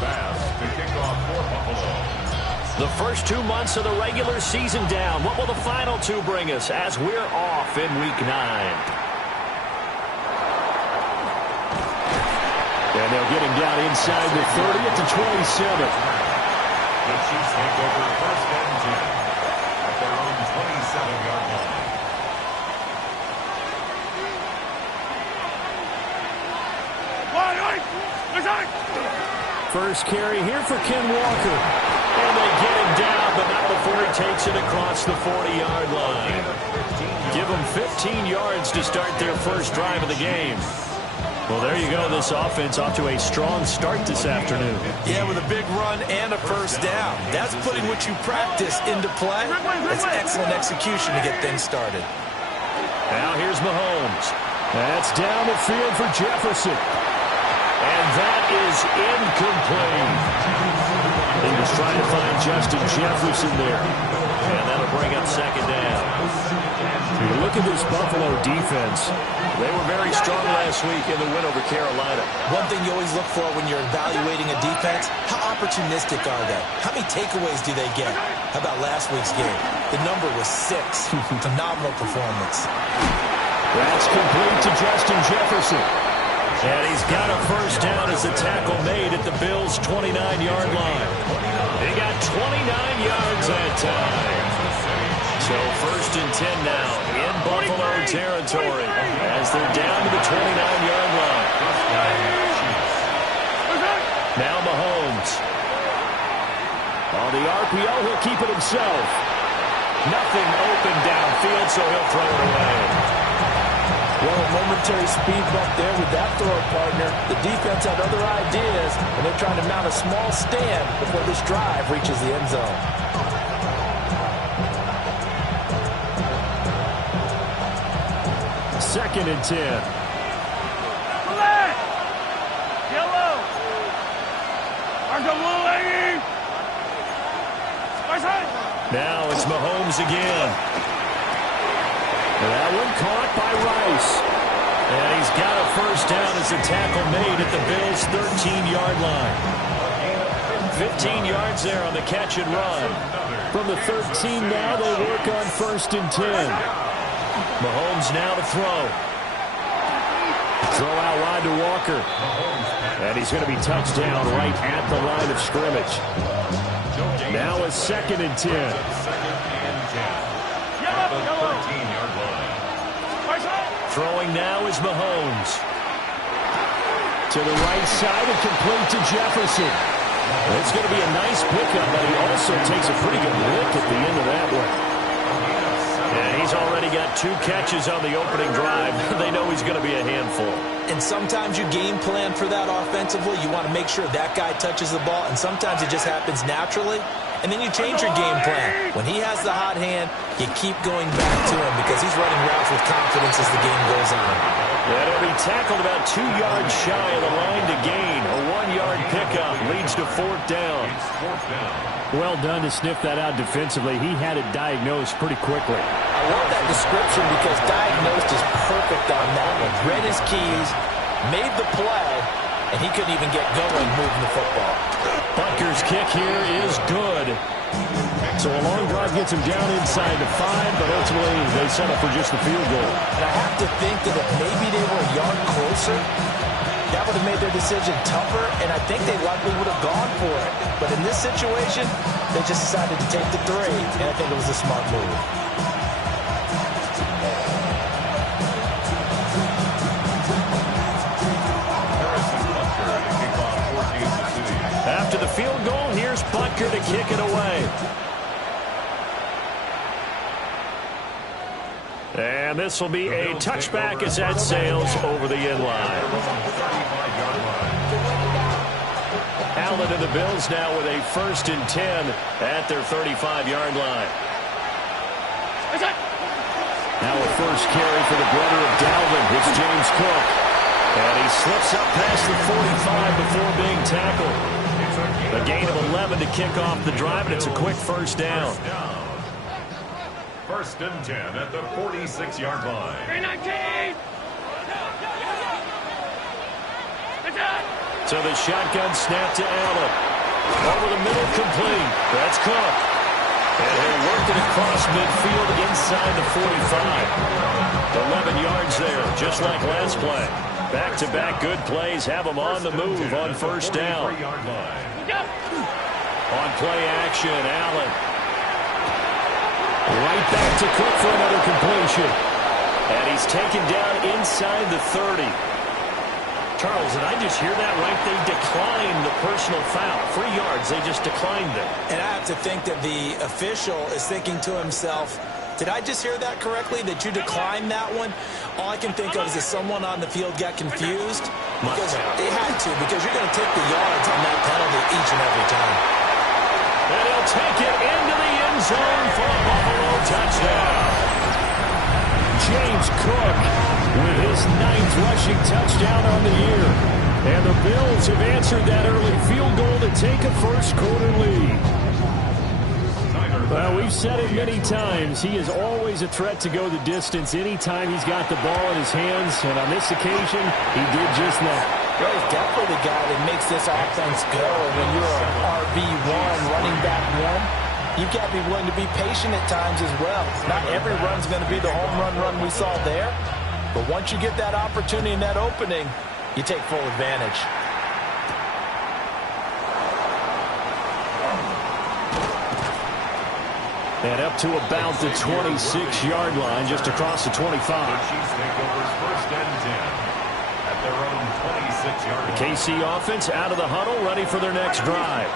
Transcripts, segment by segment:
Bass to kick off for Buffalo. The first 2 months of the regular season down. What will the final two bring us as we're off in Week 9? And they'll get him down inside the 30 at the 27. The Chiefs take over first and 10 at their own 27-yard line. First carry here for Ken Walker. And they get him down, but not before he takes it across the 40-yard line. Give them 15 yards to start their first drive of the game. Well, there you go. This offense off to a strong start this afternoon. Yeah, with a big run and a first down. That's putting what you practice into play. That's excellent execution to get things started. Now here's Mahomes. That's down the field for Jefferson. And that is incomplete. He was trying to find Justin Jefferson there. And that'll bring up second down. You look at this Buffalo defense. They were very strong last week in the win over Carolina. One thing you always look for when you're evaluating a defense, how opportunistic are they? How many takeaways do they get? How about last week's game? The number was 6. Phenomenal performance. That's complete to Justin Jefferson. And he's got a first down as the tackle made at the Bills' 29-yard line. He got 29 yards that time. So first and 10 now in Buffalo territory as they're down to the 29-yard line. Now Mahomes. On the RPO, he'll keep it himself. Nothing open downfield, so he'll throw it away. Well, a momentary speed bump there with that throw partner. The defense had other ideas, and they're trying to mount a small stand before this drive reaches the end zone. Second and 10. Yellow. Now it's Mahomes again. That one caught by Rice. And he's got a first down as the tackle made at the Bills' 13-yard line. 15 yards there on the catch and run. From the 13 now, they work on first and 10. Mahomes now to throw. Throw out wide to Walker. And he's going to be touched down right at the line of scrimmage. Now it's second and 10. Throwing now is Mahomes. To the right side and complete to Jefferson. It's going to be a nice pickup, but he also takes a pretty good lick at the end of that one. Yeah, he's already got 2 catches on the opening drive. They know he's going to be a handful. And sometimes you game plan for that offensively. You want to make sure that guy touches the ball, and sometimes it just happens naturally. And then you change your game plan. When he has the hot hand, you keep going back to him because he's running routes with confidence as the game goes on. Yeah, he'll be tackled about 2 yards shy of the line to gain. A 1-yard pickup leads to fourth down. Well done to sniff that out defensively. He had it diagnosed pretty quickly. I love that description because diagnosed is perfect on that one. Read his keys, made the play, and he couldn't even get going moving the football. Butker's kick here is good. So a long drive gets him down inside the 5, but ultimately they settle for just the field goal. And I have to think that if maybe they were a yard closer, that would have made their decision tougher, and I think they likely would have gone for it. But in this situation, they just decided to take the 3, and I think it was a smart move. After the field goal, here's Butker to kick it away. And this will be a touchback as that sails over the end line. Allen and the Bills now with a first and 10 at their 35-yard line. Now a first carry for the brother of Dalvin. It's James Cook. And he slips up past the 45 before being tackled. A gain of 11 to kick off the drive, and it's a quick first down. First and 10 at the 46-yard line. So the shotgun snap to Allen. Over the middle, complete. That's Cook. And he'll work it across midfield inside the 45. 11 yards there, just like last play. Back-to-back good plays have him on the move on first down. On play action, Allen. Right back to Cook for another completion. And he's taken down inside the 30. Charles, did I just hear that right? They declined the personal foul. 3 yards, they just declined it. And I have to think that the official is thinking to himself, did I just hear that correctly, that you declined that one? All I can think of is that someone on the field got confused. Because they had to, because you're going to take the yards on that penalty each and every time. And he'll take it into the end zone for a Buffalo touchdown. James Cook with his 9th rushing touchdown on the year. And the Bills have answered that early field goal to take a first-quarter lead. Well, we've said it many times. He is always a threat to go the distance anytime he's got the ball in his hands. And on this occasion, he did just that. Well, he's definitely the guy that makes this offense go. And when you're an RB1, running back one, you've got to be willing to be patient at times as well. Not every run's going to be the home run we saw there. But once you get that opportunity and that opening, you take full advantage. And up to about the 26-yard line, just across the 25. The Chiefs take over first and 10 at their own 26-yard line. The KC offense out of the huddle, ready for their next drive.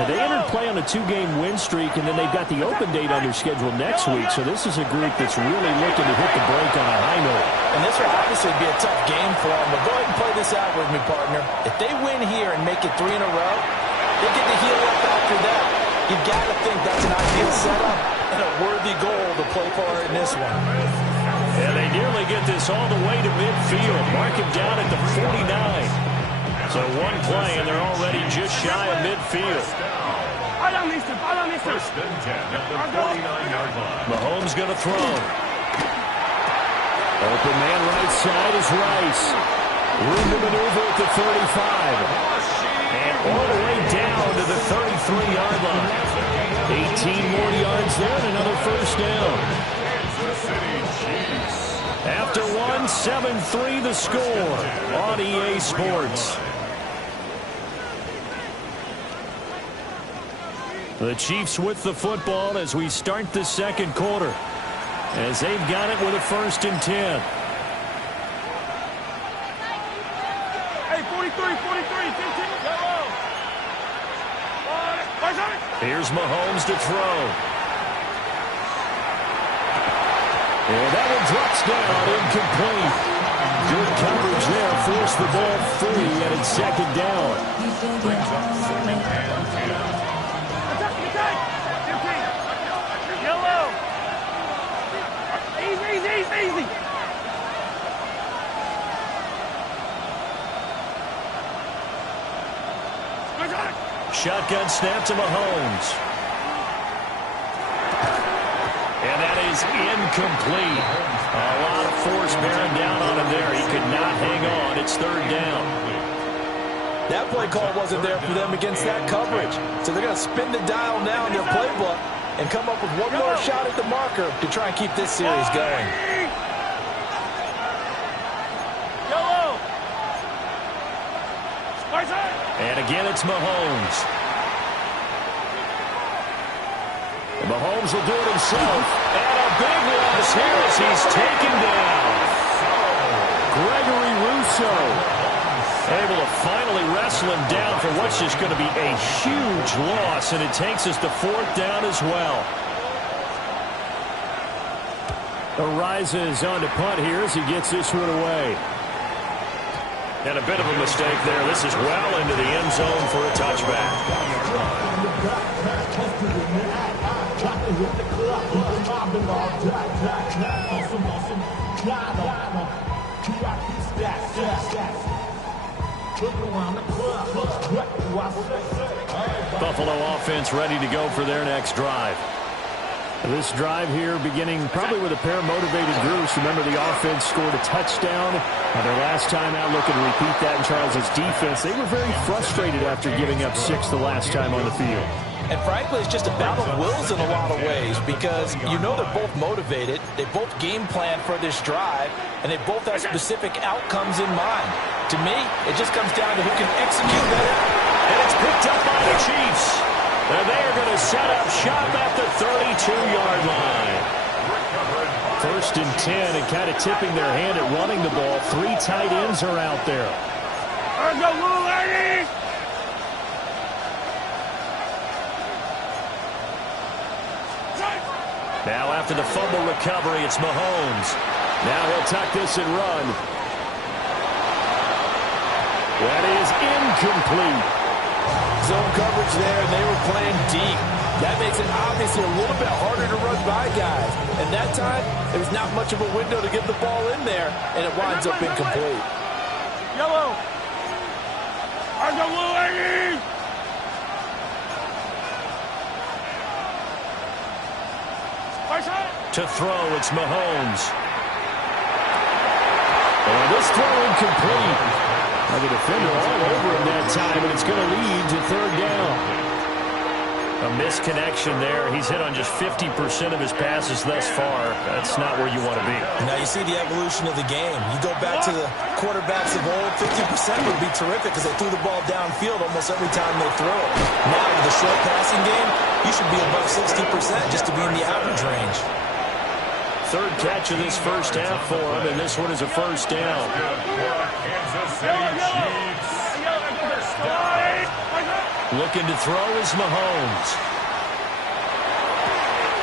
And they entered play on a 2-game win streak, and then they've got the open date on their schedule next week. So this is a group that's really looking to hit the break on a high note. And this will obviously be a tough game for them, but go ahead and play this out with me, partner. If they win here and make it 3 in a row, they get to heal up after that. You've got to think that's an ideal setup and a worthy goal to play for in this one. And they nearly get this all the way to midfield. Mark him down at the 49. So one play, and they're already just shy of midfield. First and 10 at the 49-yard line. Mahomes going to throw. Open man right side is Rice. Room to maneuver at the 35. And all the way down to the 33-yard line. 18 more yards there and another first down. After one, 7-3 the score on EA Sports. The Chiefs with the football as we start the second quarter, as they've got it with a first and 10. Hey, 43, 15. Here's Mahomes to throw. And that one drops down, incomplete. Good coverage there, forced the ball free, and it's second down. Brings up second and 10. Yellow. Easy. Shotgun snap to Mahomes. And that is incomplete. A lot of force bearing down on him there. He could not hang on. It's third down. That play call wasn't there for them against that coverage. So they're going to spin the dial now in their playbook and come up with one more shot at the marker to try and keep this series going. And again, it's Mahomes. And Mahomes will do it himself. And a big loss here as he's taken down. Gregory Rousseau able to finally wrestle him down for what's just going to be a huge loss. And it takes us to fourth down as well. Arises on to punt here as he gets this one away. And a bit of a mistake there. This is well into the end zone for a touchback. Buffalo offense ready to go for their next drive. This drive here beginning probably with a pair of motivated Bruce. Remember, the offense scored a touchdown. Their last time out, looking to repeat that in Charles' defense. They were very frustrated after giving up 6 the last time on the field. And frankly, it's just a battle of wills in a lot of ways because you know they're both motivated. They both game plan for this drive, and they both have specific outcomes in mind. To me, it just comes down to who can execute better. And it's picked up by the Chiefs. And they are going to set up shop at the 32-yard line. 1st and 10, and kind of tipping their hand at running the ball. 3 tight ends are out there. Let's go, little lady! Now after the fumble recovery, it's Mahomes. Now he'll tuck this and run. That is incomplete. Zone coverage there, and they were playing deep. That makes it obviously a little bit harder to run by guys. And that time, there was not much of a window to get the ball in there, and it winds up incomplete. Yellow! Let's go, little lady! To throw, it's Mahomes. And this throw incomplete. Now the defender all over him that time, and it's going to lead to 3rd down. A misconnection there. He's hit on just 50% of his passes thus far. That's not where you want to be. Now you see the evolution of the game. You go back to the quarterbacks of old, 50% would be terrific because they threw the ball downfield almost every time they throw it. Now with the short passing game, you should be above 60% just to be in the average range. 3rd catch of this first half for him, and this one is a 1st down. Kansas City Chiefs. Looking to throw is Mahomes.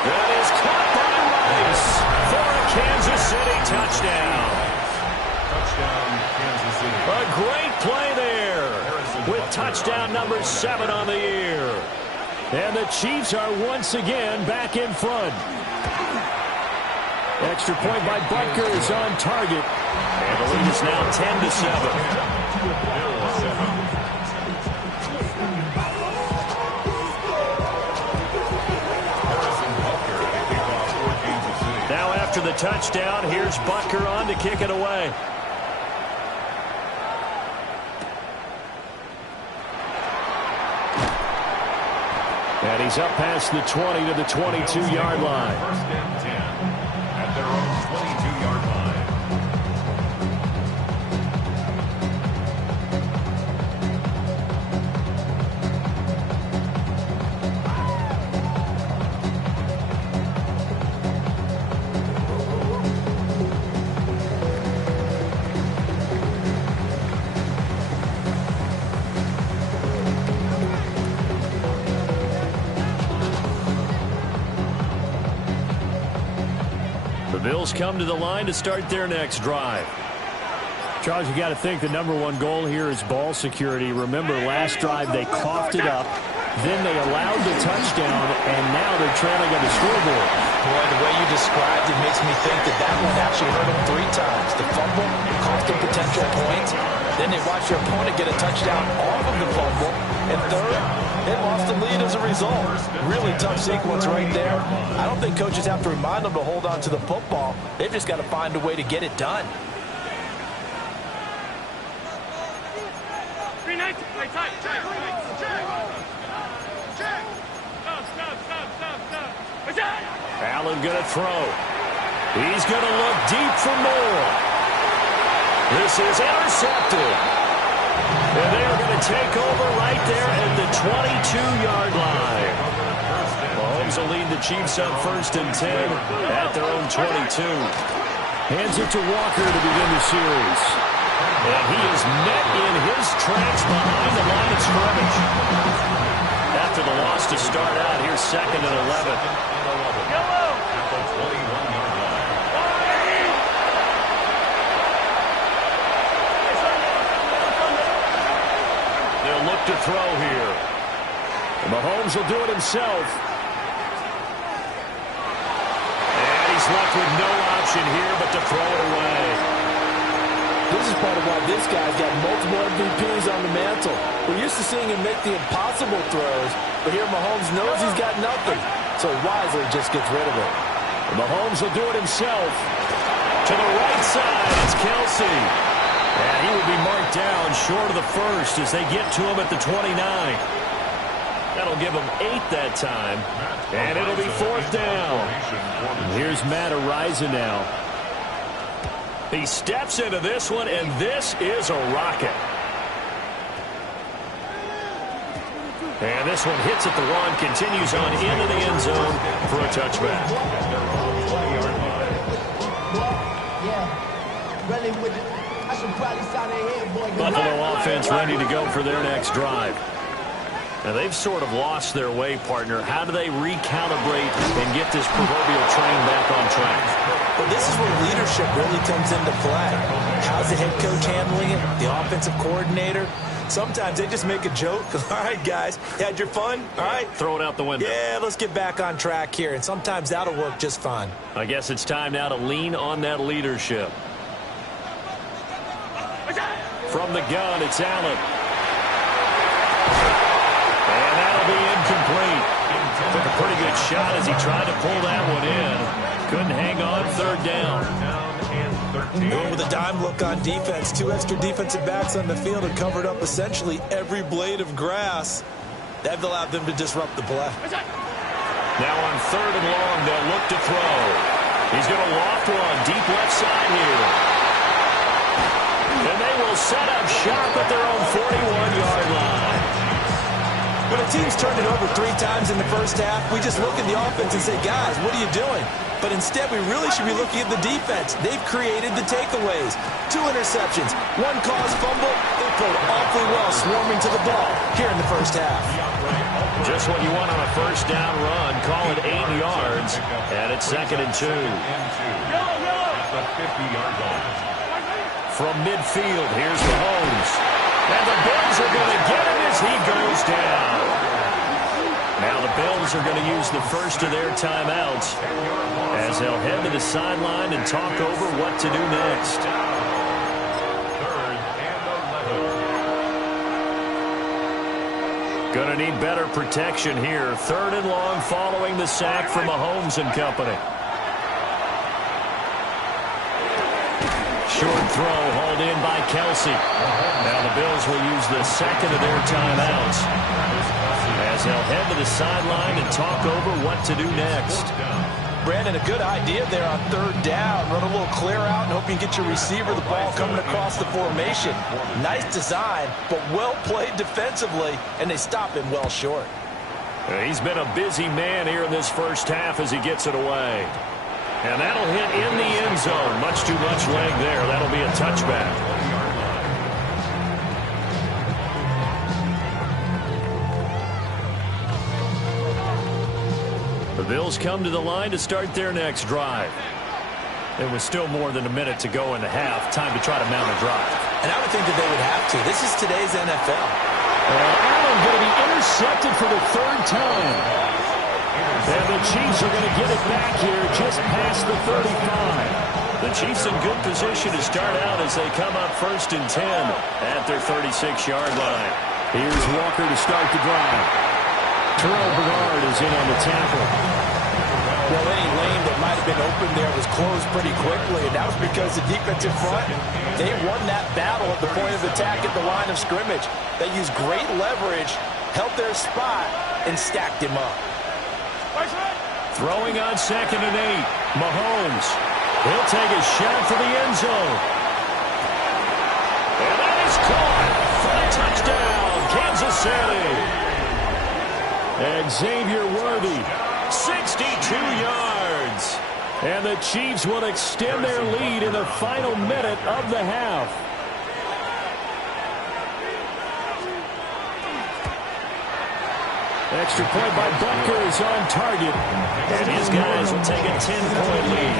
That is caught by Rice for a Kansas City touchdown. Touchdown, Kansas City. A great play there with touchdown number 7 on the year. And the Chiefs are once again back in front. Extra point by Butker is on target. And the lead is now 10-7. Now after the touchdown, here's Butker on to kick it away. And he's up past the 20 to the 22-yard line. 1st and 10 at their own 22-yard line. Bills come to the line to start their next drive. Charles, you got to think the #1 goal here is ball security. Remember, last drive they coughed it up, then they allowed the touchdown, and now they're trailing on the scoreboard. Boy, the way you described it makes me think that one actually hurt them 3 times. The fumble cost them potential points. Then they watched their opponent get a touchdown off of the fumble. And third, they lost the lead as a result. Really tough sequence right there. I don't think coaches have to remind them to hold on to the football. They've just got to find a way to get it done. Allen going to throw. He's going to look deep for more. This is intercepted. And they are going to take over right there at the 22-yard line. Mahomes will lead the Chiefs on 1st and 10 at their own 22. Hands it to Walker to begin the series. And he is met in his tracks behind the line of scrimmage. After the loss to start out, here's 2nd and 11. They'll look to throw here. And Mahomes will do it himself. And he's left with no option here but to throw it away. This is part of why this guy's got multiple MVPs on the mantle. We're used to seeing him make the impossible throws, but here Mahomes knows he's got nothing. so he wisely just gets rid of it. Mahomes will do it himself. To the right side, it's Kelsey. And he will be marked down short of the first as they get to him at the 29. That'll give him 8 that time. And it'll be 4th down. Here's Matt Araiza now. He steps into this one, and this is a rocket. And this one hits at the 1, continues on into the end zone for a touchback. Buffalo offense ready to go for their next drive. Now, they've sort of lost their way, partner. How do they recalibrate and get this proverbial train back on track? Well, this is where leadership really comes into play. How's the head coach handling it? The offensive coordinator? Sometimes they just make a joke. All right, guys, you had your fun? All right. Throw it out the window. Yeah, let's get back on track here. And sometimes that'll work just fine. I guess it's time now to lean on that leadership. From the gun, it's Allen. And that'll be incomplete. Took a pretty good shot as he tried to pull that one in. Couldn't hang on, 3rd down. Going with a dime look on defense. 2 extra defensive backs on the field have covered up essentially every blade of grass. They've allowed them to disrupt the play. Now on 3rd and long, they'll look to throw. He's going to loft one deep left side here. And they will set up shop at their own 41-yard line. When a team's turned it over 3 times in the first half, we just look at the offense and say, guys, what are you doing? But instead, we really should be looking at the defense. They've created the takeaways. 2 interceptions, 1 caused fumble. They played awfully well swarming to the ball here in the first half. Just what you want on a first down run. Call it 8 yards. And it's 2nd and 2. From midfield, here's Mahomes. And the Bills are going to get him as he goes down. Now the Bills are going to use the first of their timeouts as they'll head to the sideline and talk over what to do next. 3rd and 11. Going to need better protection here. 3rd and long following the sack from Mahomes and company. Short throw hauled in by Kelsey. Now the Bills will use the 2nd of their timeouts as they'll head to the sideline and talk over what to do next. Brandon, a good idea there on 3rd down. Run a little clear out and hope you can get your receiver the ball coming across the formation. Nice design, but well played defensively, and they stop him well short. He's been a busy man here in this first half as he gets it away. And that'll hit in the end zone. Much too much leg there. That'll be a touchback. The Bills come to the line to start their next drive. It was still more than a minute to go in the half. Time to try to mount a drive. And I would think that they would have to. This is today's NFL. Allen going to be intercepted for the 3rd time. And the Chiefs are going to get it back here just past the 35. The Chiefs in good position to start out as they come up 1st and 10 at their 36-yard line. Here's Walker to start the drive. Terrell Bernard is in on the tackle. Well, any lane that might have been open there was closed pretty quickly, and that was because the defensive front, they won that battle at the point of attack at the line of scrimmage. They used great leverage, held their spot, and stacked him up. Throwing on 2nd and 8. Mahomes. He'll take a shot for the end zone. And that is caught for a touchdown, Kansas City. And Xavier Worthy, 62 yards. And the Chiefs will extend their lead in the final minute of the half. Extra point by Butker is on target. And his guys will take a 10-point lead.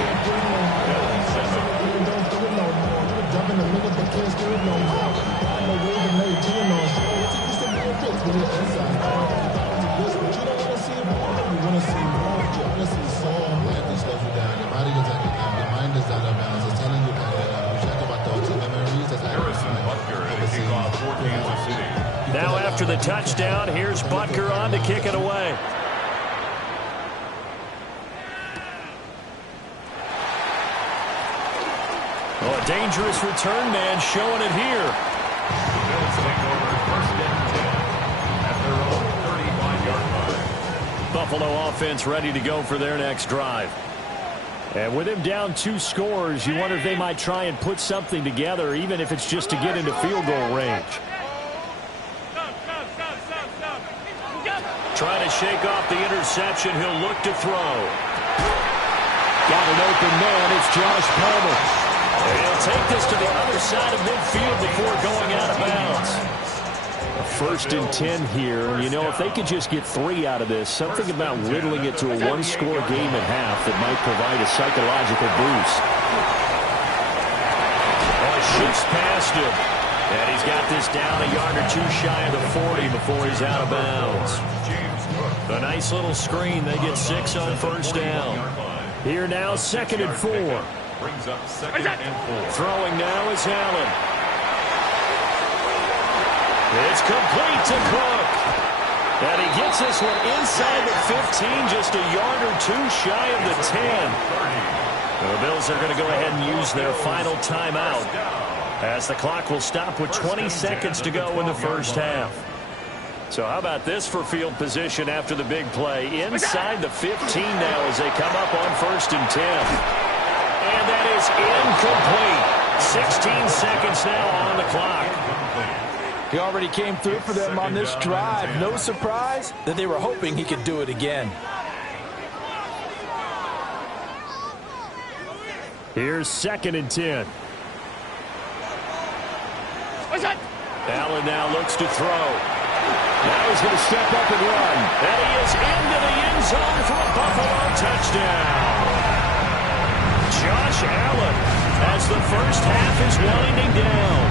Now after the touchdown, here's Butker on to kick it away. dangerous return man showing it here. The Bills take over first and 10 at their own 35-yard line. Buffalo offense ready to go for their next drive. And with him down 2 scores, you wonder if they might try and put something together, even if it's just to get into field goal range. Trying to shake off the interception. He'll look to throw. Got an open man. It's Josh Palmer. And he'll take this to the other side of midfield before going out of bounds. A first and 10 here. You know, if they could just get 3 out of this, something about whittling it to a 1-score game at half that might provide a psychological boost. Shoots past him. And he's got this down a yard or 2 shy of the 40 before he's out of bounds. A nice little screen. They get 6 on first down. Here now, 2nd and 4. Brings up 2nd and 4. Throwing now is Allen. It's complete to Cook. And he gets this one inside the 15, just a yard or 2 shy of the 10. The Bills are going to go ahead and use their final timeout, as the clock will stop with 20 seconds to go in the first half. So how about this for field position after the big play? Inside the 15 now as they come up on 1st and 10. And that is incomplete. 16 seconds now on the clock. He already came through for them on this drive. No surprise that they were hoping he could do it again. Here's 2nd and 10. Allen now looks to throw. Now he's going to step up and run. And he is into the end zone for a Buffalo touchdown. Josh Allen, as the first half is winding down.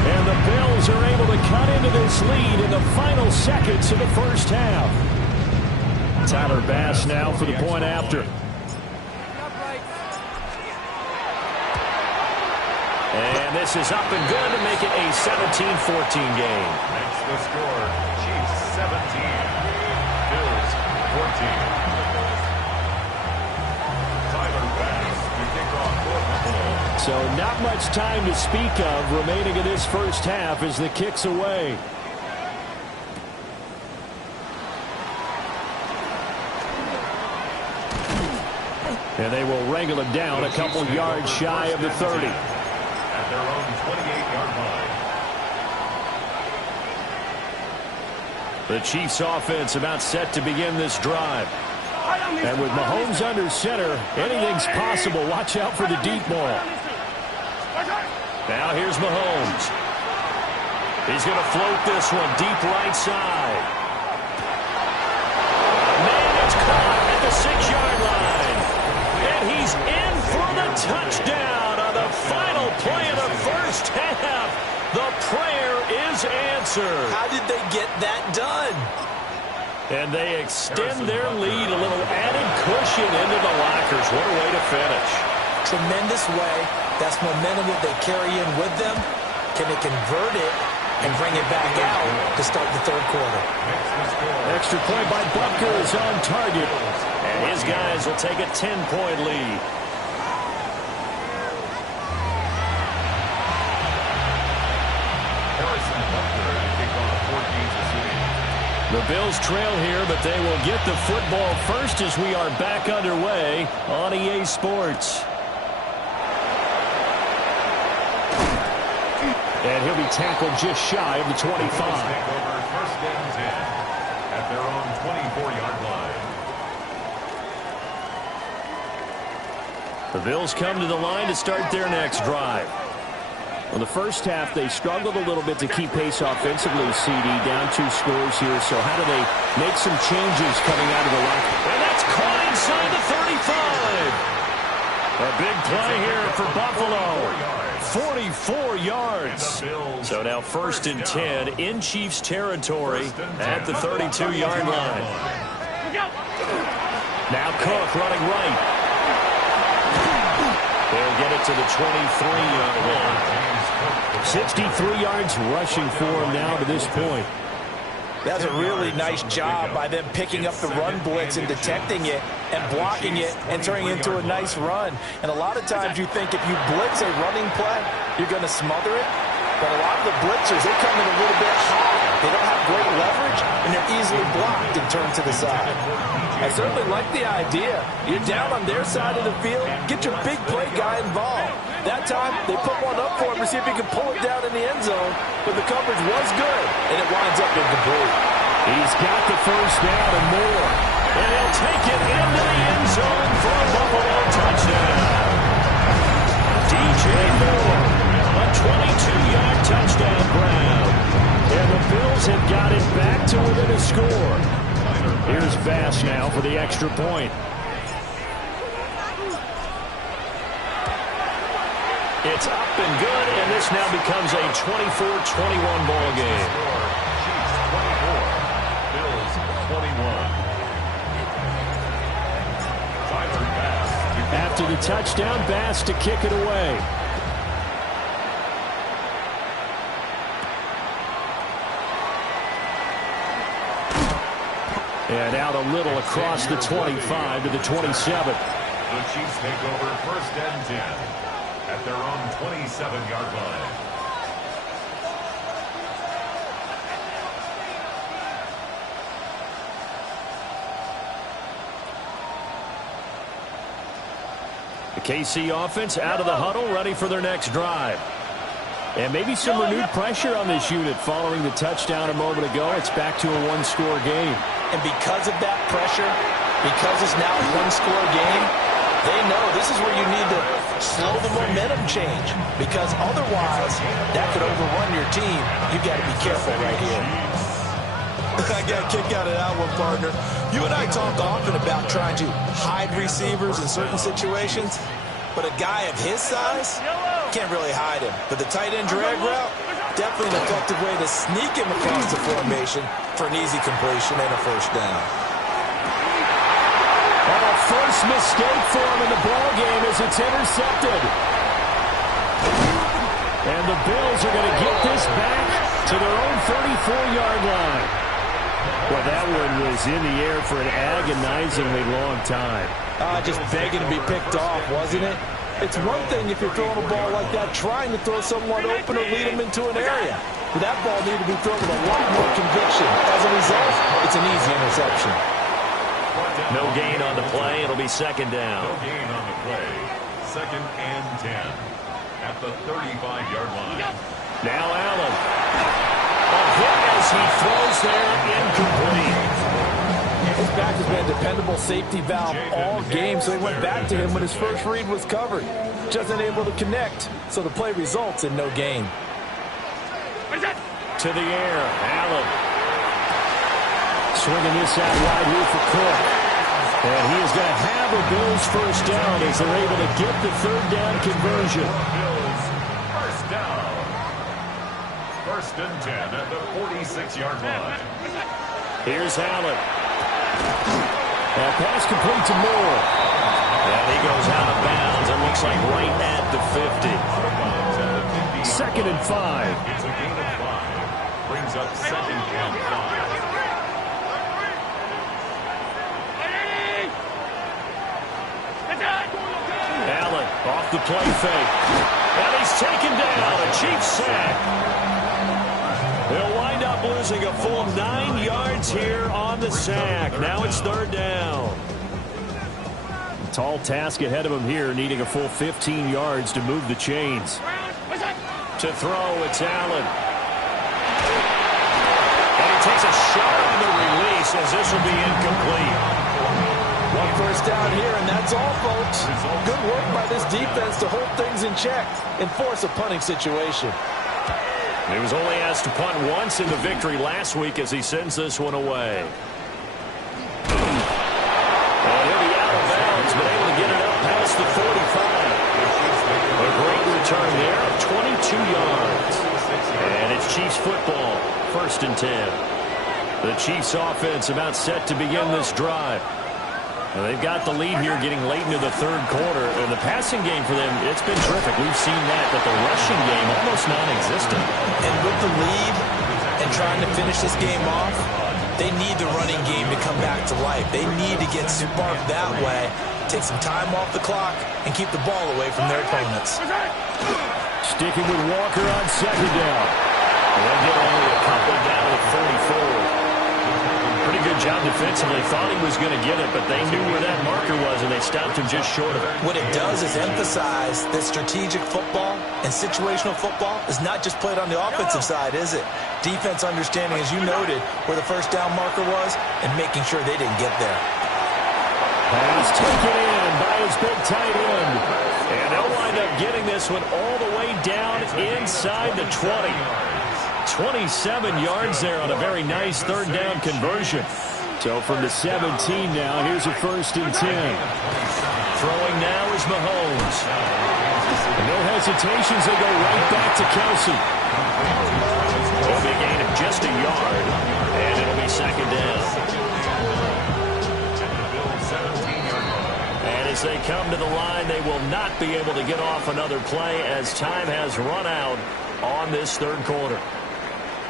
And the Bills are able to cut into this lead in the final seconds of the first half. Tyler Bass now for the point after. And this is up and good to make it a 17-14 game. Makes the score. Chiefs 17. Bills 14. Tyler Bass to kick off for Buffalo. So not much time to speak of remaining in this first half as the kick's away. And they will wrangle him down a couple yards shy of the 30. At their own 28-yard line. The Chiefs offense about set to begin this drive. And with Mahomes under center, anything's possible. Watch out for the deep ball. Now here's Mahomes. He's going to float this one deep right side. Man, it's caught at the 6-yard line. And he's in for the touchdown on the final play of the first half. The prayer is answered. How did they get that done? And they extend their lead, a little added cushion into the lockers. What a way to finish. Tremendous way. That's momentum that they carry in with them. Can they convert it and bring it back out to start the third quarter? Extra point by Butker is on target. And his guys will take a 10-point lead. Harrison Butker to kick off 14 to 3. The Bills trail here, but they will get the football first as we are back underway on EA Sports. And he'll be tackled just shy of the 25. Take over first and 10 at their own 24-yard line. The Bills come to the line to start their next drive. Well, the first half, they struggled a little bit to keep pace offensively, CD, down 2 scores here. So how do they make some changes coming out of the locker? And that's caught inside the 35. A big play here for Buffalo. 44 yards. So now 1st and 10 in Chiefs territory at the 32-yard line. Now Cook running right. They'll get it to the 23-yard line. 63 yards rushing for him now to this point. That's a really nice job by them picking up the run blitz and detecting it and blocking it and turning it into a nice run. And a lot of times you think if you blitz a running play, you're going to smother it. But a lot of the blitzers, they come in a little bit high. They don't have great leverage, and they're easily blocked and turned to the side. I certainly like the idea. You're down on their side of the field. Get your big play guy involved. That time, they put one up for him to see if he can pull it down in the end zone. But the coverage was good, and it winds up incomplete. He's got the first down and more. And he'll take it into the end zone for a Buffalo touchdown. DJ Moore, a 22-yard touchdown grab. And the Bills have got it back to within a score. Here's Bass now for the extra point. It's up and good, and this now becomes a 24-21 ball game. Chiefs 24, Bills 21. Tyler Bass. After the touchdown, Bass to kick it away. And out a little across the 25 to the 27. The Chiefs take over first and 10 at their own 27-yard line. The KC offense out of the huddle, ready for their next drive. And maybe some renewed pressure on this unit following the touchdown a moment ago. It's back to a one-score game. And because of that pressure, because it's now a one-score game, they know this is where you need to slow the momentum change. Because otherwise, that could overrun your team. You've got to be careful right here. I got a kick out of that one, partner. You and I talk often about trying to hide receivers in certain situations. But a guy of his size can't really hide him. But the tight end drag route, definitely an effective way to sneak him across the formation for an easy completion and a first down. Oh, first mistake for him in the ball game as it's intercepted. And the Bills are going to get this back to their own 34-yard line. Well, that one was in the air for an agonizingly long time. Just begging to be picked off, wasn't it? It's one thing if you're throwing a ball like that, trying to throw someone open or lead them into an area. But that ball needed to be thrown with a lot more conviction. As a result, it's an easy interception. No gain on the play. It'll be second down. No gain on the play. Second and 10 at the 35-yard line. Now Allen. A hit as he throws there, incomplete. His back has been a dependable safety valve all game, so he went back to him when his first read was covered. Just unable to connect, so the play results in no gain. To the air, Allen. Swinging this out wide here for Cook. And he is going to have a Bills first down as they're able to get the third down conversion. Bills first down. First and 10 at the 46-yard line. Here's Allen. That pass complete to Moore. And he goes out of bounds and looks like right at the 50. Second and 5. It's a gain of 5. Brings up second and 5. Allen off the play fake. And he's taken down. A Chiefs sack. They'll wind up losing a full 9 yards here on the sack. Now it's third down. Tall task ahead of him here, needing a full 15 yards to move the chains. To throw, it's Allen. And he takes a shot on the release as this will be incomplete. One first down here, and that's all, folks. Good work by this defense to hold things in check and force a punting situation. He was only asked to punt once in the victory last week as he sends this one away. And he'll be out of bounds, but able to get it up past the 45. A great return there of 22 yards. And it's Chiefs football, first and 10. The Chiefs offense about set to begin this drive. And they've got the lead here getting late into the third quarter. And the passing game for them, it's been terrific. We've seen that, but the rushing game almost non-existent. And with the lead and they're trying to finish this game off, they need the running game to come back to life. They need to get sparked that way, take some time off the clock, and keep the ball away from their opponents. Sticking with Walker on second down. They'll get only a couple down at 34. Pretty good job defensively. Thought he was going to get it, but they knew where that marker was, and they stopped him just short of it. What it does is emphasize that strategic football and situational football is not just played on the offensive side, is it? Defense understanding, as you noted, where the first down marker was and making sure they didn't get there. Pass taken in by his big tight end. And they'll wind up getting this one all the way down inside the 20. 27 yards there on a very nice third down conversion. So from the 17 now, here's a 1st and 10. Throwing now is Mahomes. And no hesitations, they go right back to Kelsey. It'll be a gain of just a yard, and it'll be second down. And as they come to the line, they will not be able to get off another play as time has run out on this third quarter.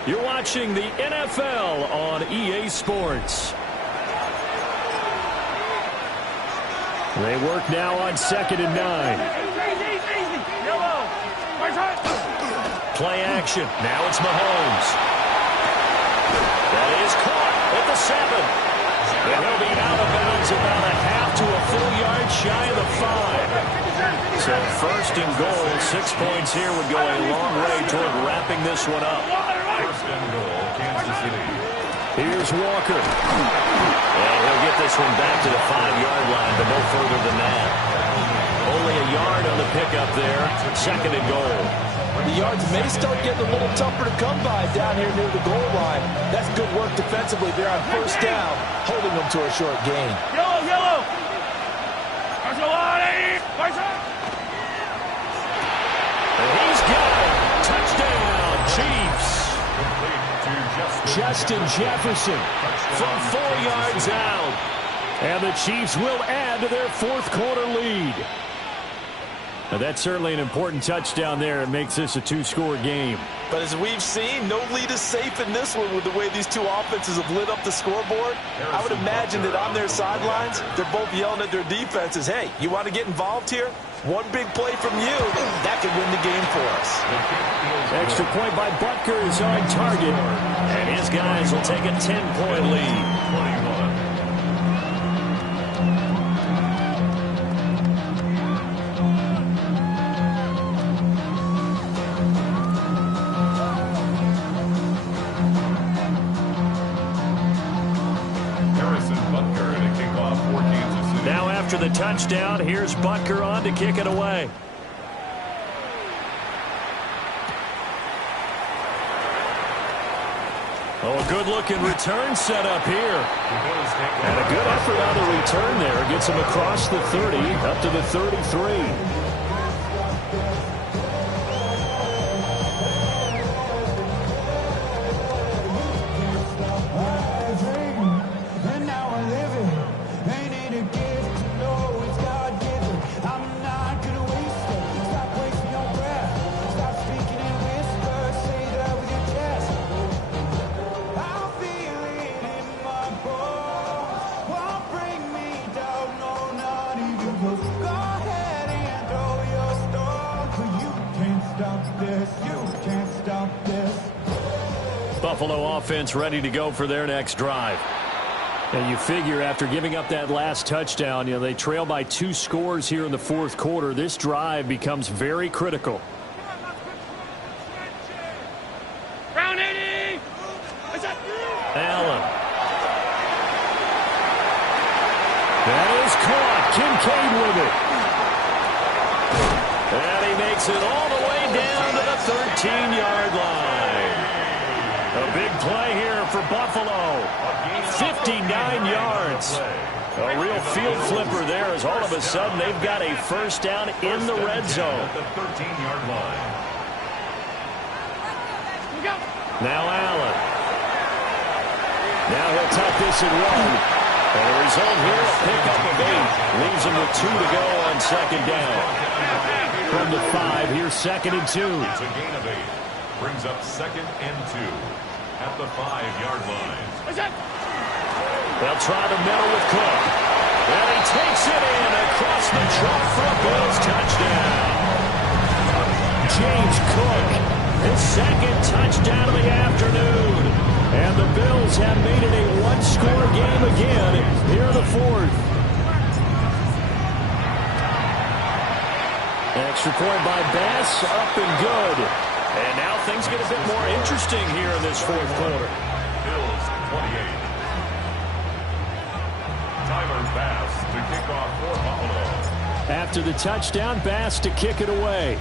You're watching the NFL on EA Sports. They work now on 2nd and 9. Play action. Now it's Mahomes. That is caught at the 7. And he'll be out of bounds about a half to a full yard shy of the 5. So 1st and goal, 6 points here would go a long way toward wrapping this one up. 1st and goal, Kansas City. Here's Walker. And he'll get this one back to the 5-yard line, but no further than that. Only a yard on the pickup there. 2nd and goal. The yards may start getting a little tougher to come by down here near the goal line. That's good work defensively there on 1st down, holding them to a short gain. Yellow, yellow. And he's got it. Touchdown, Chiefs. Justin Jefferson from 4 yards out. And the Chiefs will add to their 4th quarter lead. Now that's certainly an important touchdown there. It makes this a 2-score game. But as we've seen, no lead is safe in this one with the way these two offenses have lit up the scoreboard. I would imagine that on their sidelines, they're both yelling at their defenses, hey, you want to get involved here? One big play from you, that could win the game for us. Extra point by Butker is on target. And his guys will take a 10-point lead. 21. After the touchdown, here's Butker on to kick it away. Oh, a good-looking return set up here. And a good effort on the return there. Gets him across the 30, up to the 33. Buffalo offense ready to go for their next drive. And you figure after giving up that last touchdown, they trail by 2 scores here in the 4th quarter. This drive becomes very critical. Round 80. Allen. That is caught. Kincaid with it. And he makes it all the way down to the 13-yard line. A big play here for Buffalo. 59 yards. A real field flipper there as all of a sudden they've got a 1st down in the red zone. The 13-yard line. Now Allen. Now he'll tuck this and run. And the result here, a pickup of 8. Leaves him with 2 to go on 2nd down. From the 5, here's 2nd and 2. It's a gain of 8. Brings up 2nd and 2. at the 5-yard line. They'll try the middle with Cook. And he takes it in across the chalk for a Bills touchdown. James Cook, his second touchdown of the afternoon. And the Bills have made it a one-score game again here in the fourth. Extra point by Bass, up and good. And now things get a bit more interesting here in this fourth quarter. Bills 28. Tyler Bass to kick off for Buffalo. After the touchdown, Bass to kick it away.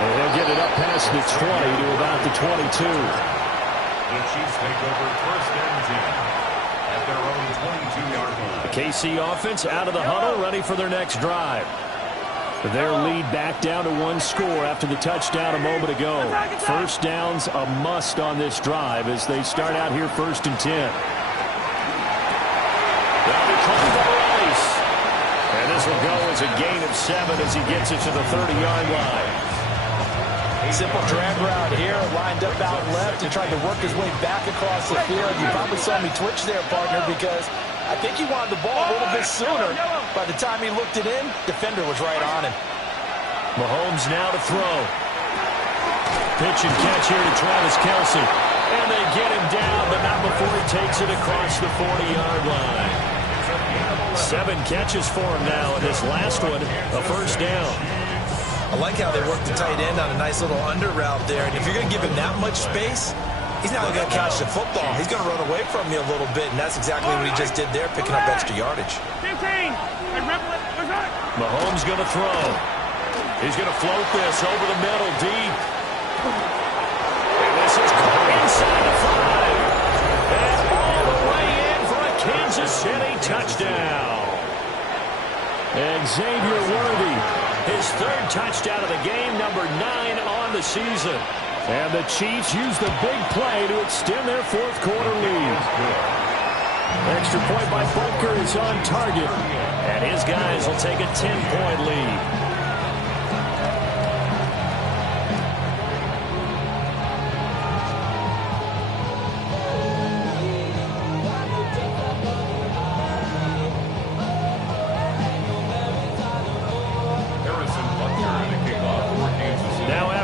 And he'll get it up past the 20 to about the 22. The Chiefs take over first and 10 at their own 22-yard line. The KC offense out of the huddle, ready for their next drive. Their lead back down to one score after the touchdown a moment ago. First down's a must on this drive as they start out here first and 10. That'll be called for Rice. And this will go as a gain of 7 as he gets it to the 30-yard line. Simple drag route here, lined up out left and tried to work his way back across the field. You probably saw me twitch there, partner, because I think he wanted the ball a little bit sooner. By the time he looked it in, defender was right on him. Mahomes now to throw. Pitch and catch here to Travis Kelce. And they get him down, but not before he takes it across the 40-yard line. 7 catches for him now, and this last one, a first down. I like how they worked the tight end on a nice little under route there. And if you're going to give him that much space, he's not going to catch the football. He's going to run away from you a little bit, and that's exactly what he just did there, picking up extra yardage. Mahomes going to throw. He's going to float this over the middle, deep. And this is caught inside the 5. And all the way in for a Kansas City touchdown. And Xavier Worthy, his third touchdown of the game, number 9 on the season. And the Chiefs use the big play to extend their fourth quarter lead. Extra point by Butker is on target. And his guys will take a 10-point lead.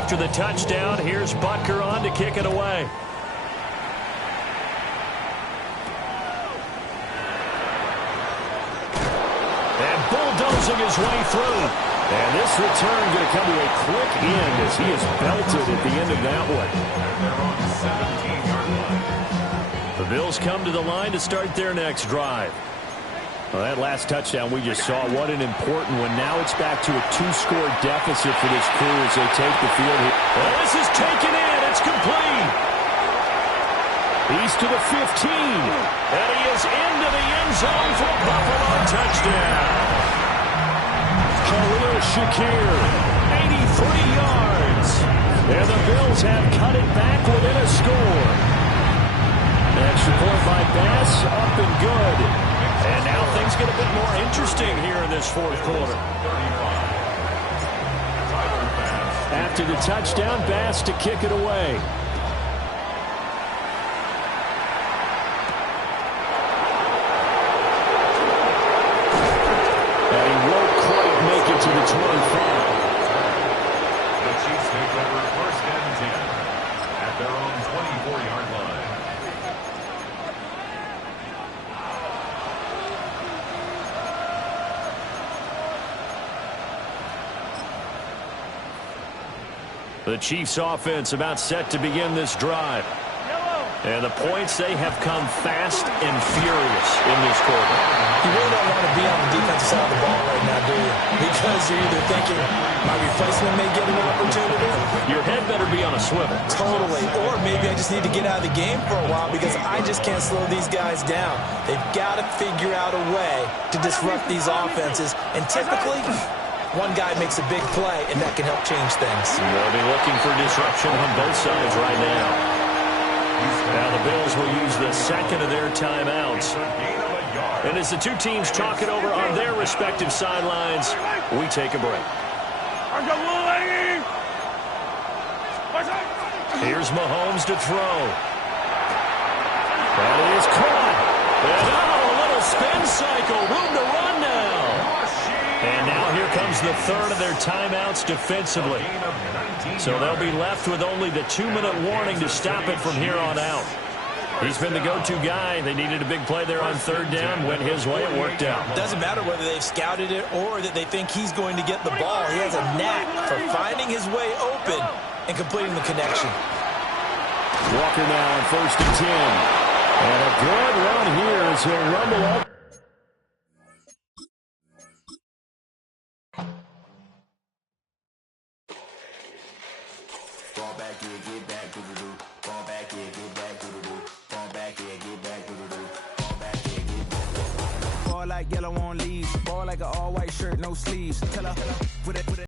After the touchdown, here's Butker on to kick it away. And bulldozing his way through. And this return going to come to a quick end as he is belted at the end of that one. The Bills come to the line to start their next drive. Well, that last touchdown we just saw, what an important one. Now it's back to a 2-score deficit for this crew as they take the field here. Well, this is taken in. It's complete. He's to the 15. And he is into the end zone for a Buffalo touchdown. Khalil Shakir, 83 yards. And the Bills have cut it back within a score. Extra point by Bass, up and good. And now things get a bit more interesting here in this fourth quarter. After the touchdown, Bass to kick it away. And he won't quite make it to the 25. The Chiefs take over first and 10 at their own 24-yard line. The Chiefs offense about set to begin this drive. And the points, they have come fast and furious in this quarter. You really don't want to be on the defensive side of the ball right now, do you? Because you're either thinking my replacement may get an opportunity. Your head better be on a swivel. Totally. Or maybe I just need to get out of the game for a while because I just can't slow these guys down. They've got to figure out a way to disrupt these offenses. And typically, one guy makes a big play, and that can help change things. They'll be looking for disruption on both sides right now. Now the Bills will use the second of their timeouts. yard. And as the two teams talk it over on their respective sidelines, we take a break. Here's Mahomes to throw. That is caught. And a little spin cycle. Room to run now. And now here comes the third of their timeouts defensively. So they'll be left with only the 2-minute warning to stop it from here on out. He's been the go-to guy. They needed a big play there on third down. Went his way. It worked out. Doesn't matter whether they've scouted it or that they think he's going to get the ball. He has a knack for finding his way open and completing the connection. Walker now on 1st and 10. And a good run here as he'll rumble up. Fall back here, get back, do-do-do. Fall back here, get back, do-do-do. Fall back here, get back, do-do-do. Fall back here, get back. Fall like yellow on leaves. Ball like an all-white shirt, no sleeves. Tell her, put it.